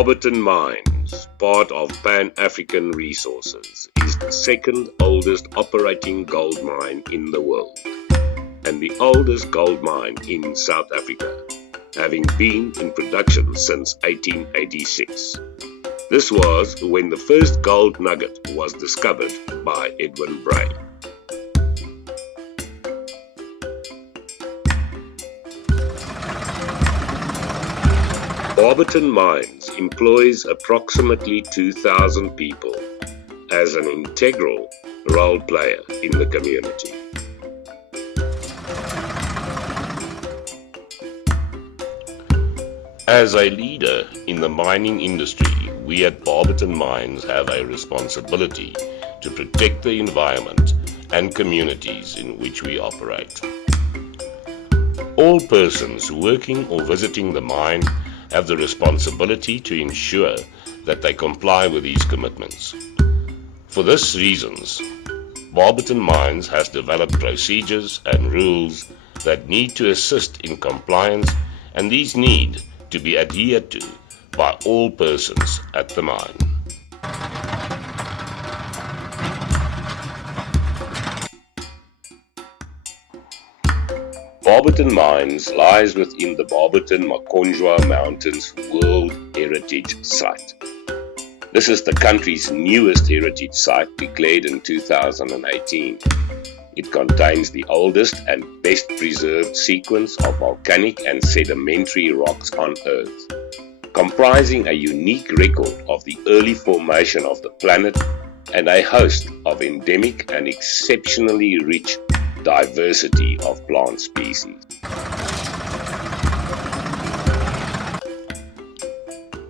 Barberton Mines, part of Pan-African Resources, is the second oldest operating gold mine in the world and the oldest gold mine in South Africa, having been in production since 1886. This was when the first gold nugget was discovered by Edwin Bray. Barberton Mines employs approximately 2,000 people as an integral role player in the community. As a leader in the mining industry, we at Barberton Mines have a responsibility to protect the environment and communities in which we operate. All persons working or visiting the mine have the responsibility to ensure that they comply with these commitments. For these reasons, Barberton Mines has developed procedures and rules that need to assist in compliance, and these need to be adhered to by all persons at the mine. Barberton Mines lies within the Barberton-Makonjwa Mountains World Heritage Site. This is the country's newest heritage site, declared in 2018. It contains the oldest and best preserved sequence of volcanic and sedimentary rocks on Earth, comprising a unique record of the early formation of the planet and a host of endemic and exceptionally rich diversity of plant species.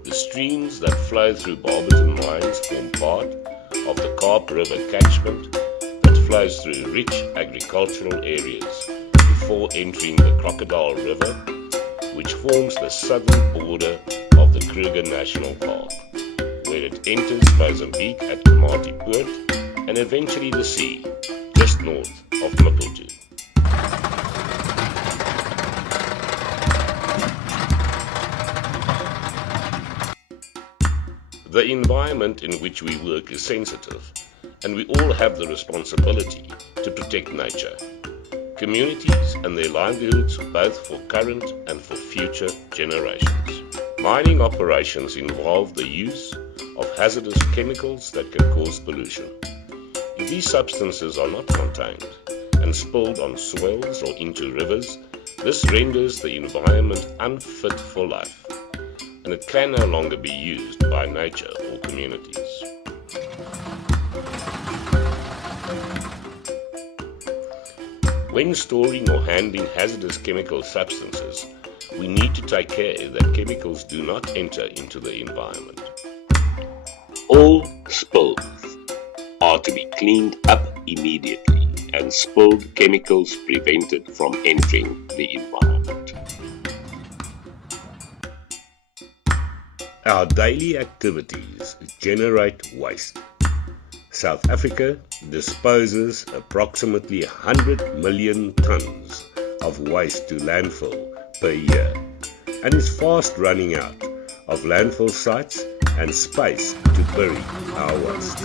The streams that flow through Barberton Mines form part of the Kaap River catchment that flows through rich agricultural areas before entering the Crocodile River, which forms the southern border of the Kruger National Park, where it enters Mozambique at Komati Poort and eventually the sea, just north of Maputo. The environment in which we work is sensitive, and we all have the responsibility to protect nature, communities and their livelihoods, both for current and for future generations. Mining operations involve the use of hazardous chemicals that can cause pollution. If these substances are not contained and spilled on swells or into rivers, this renders the environment unfit for life, and it can no longer be used by nature or communities. When storing or handling hazardous chemical substances, we need to take care that chemicals do not enter into the environment. All spills are to be cleaned up immediately and spilled chemicals prevented from entering the environment. Our daily activities generate waste. South Africa disposes approximately 100 million tons of waste to landfill per year and is fast running out of landfill sites and space to bury our waste.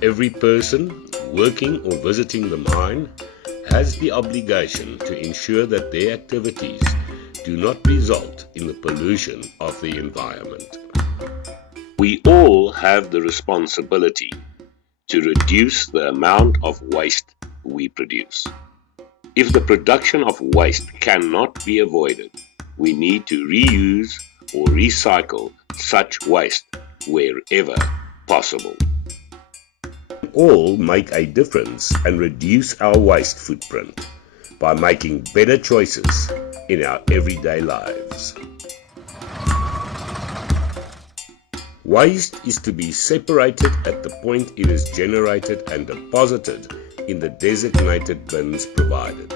Every person working or visiting the mine has the obligation to ensure that their activities do not result in the pollution of the environment. We all have the responsibility to reduce the amount of waste we produce. If the production of waste cannot be avoided, we need to reuse or recycle such waste wherever possible. All make a difference and reduce our waste footprint by making better choices in our everyday lives. Waste is to be separated at the point it is generated and deposited in the designated bins provided.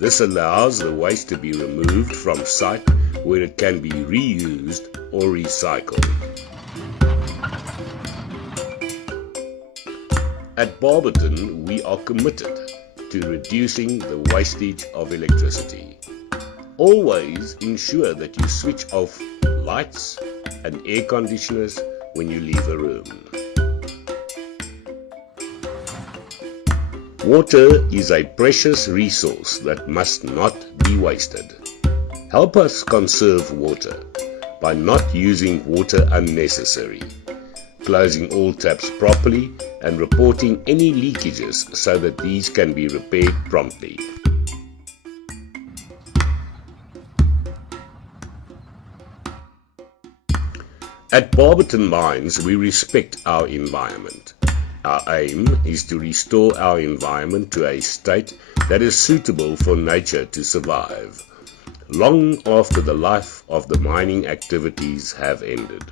This allows the waste to be removed from site where it can be reused or recycled. At Barberton, we are committed to reducing the wastage of electricity. Always ensure that you switch off lights and air conditioners when you leave a room. Water is a precious resource that must not be wasted. Help us conserve water by not using water unnecessarily, closing all taps properly and reporting any leakages so that these can be repaired promptly. At Barberton Mines, we respect our environment. Our aim is to restore our environment to a state that is suitable for nature to survive, long after the life of the mining activities have ended.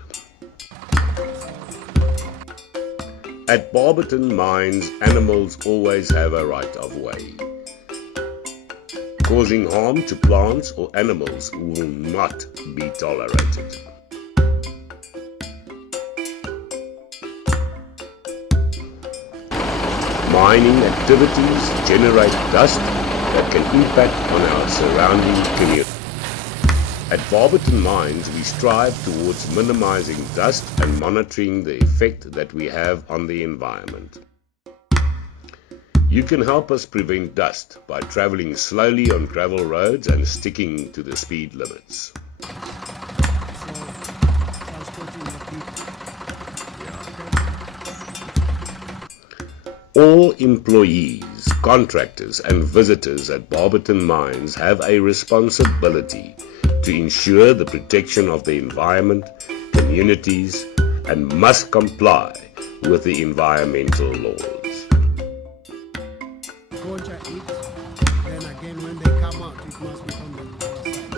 At Barberton Mines, animals always have a right of way. Causing harm to plants or animals will not be tolerated. Mining activities generate dust that can impact on our surrounding community. At Barberton Mines, we strive towards minimizing dust and monitoring the effect that we have on the environment. You can help us prevent dust by traveling slowly on gravel roads and sticking to the speed limits. All employees, contractors and visitors at Barberton Mines have a responsibility to ensure the protection of the environment, communities, and must comply with the environmental laws. Then again, when they come out, it must be on the other side.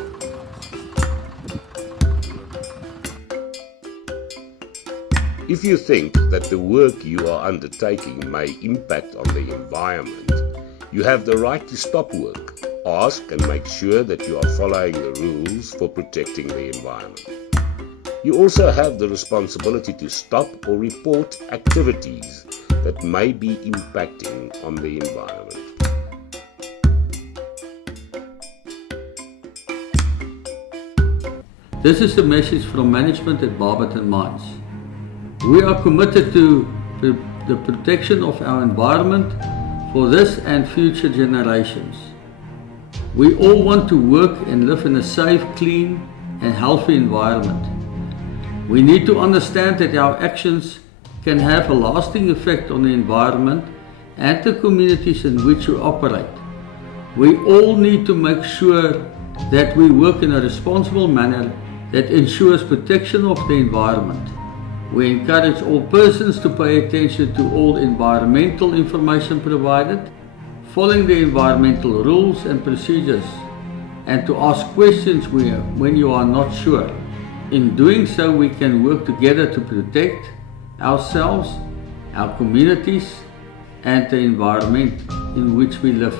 If you think that the work you are undertaking may impact on the environment, you have the right to stop work. Ask and make sure that you are following the rules for protecting the environment. You also have the responsibility to stop or report activities that may be impacting on the environment. This is a message from management at Barberton Mines. We are committed to the protection of our environment for this and future generations. We all want to work and live in a safe, clean and healthy environment. We need to understand that our actions can have a lasting effect on the environment and the communities in which we operate. We all need to make sure that we work in a responsible manner that ensures protection of the environment. We encourage all persons to pay attention to all environmental information provided, following the environmental rules and procedures, and to ask questions when you are not sure. In doing so, we can work together to protect ourselves, our communities, and the environment in which we live.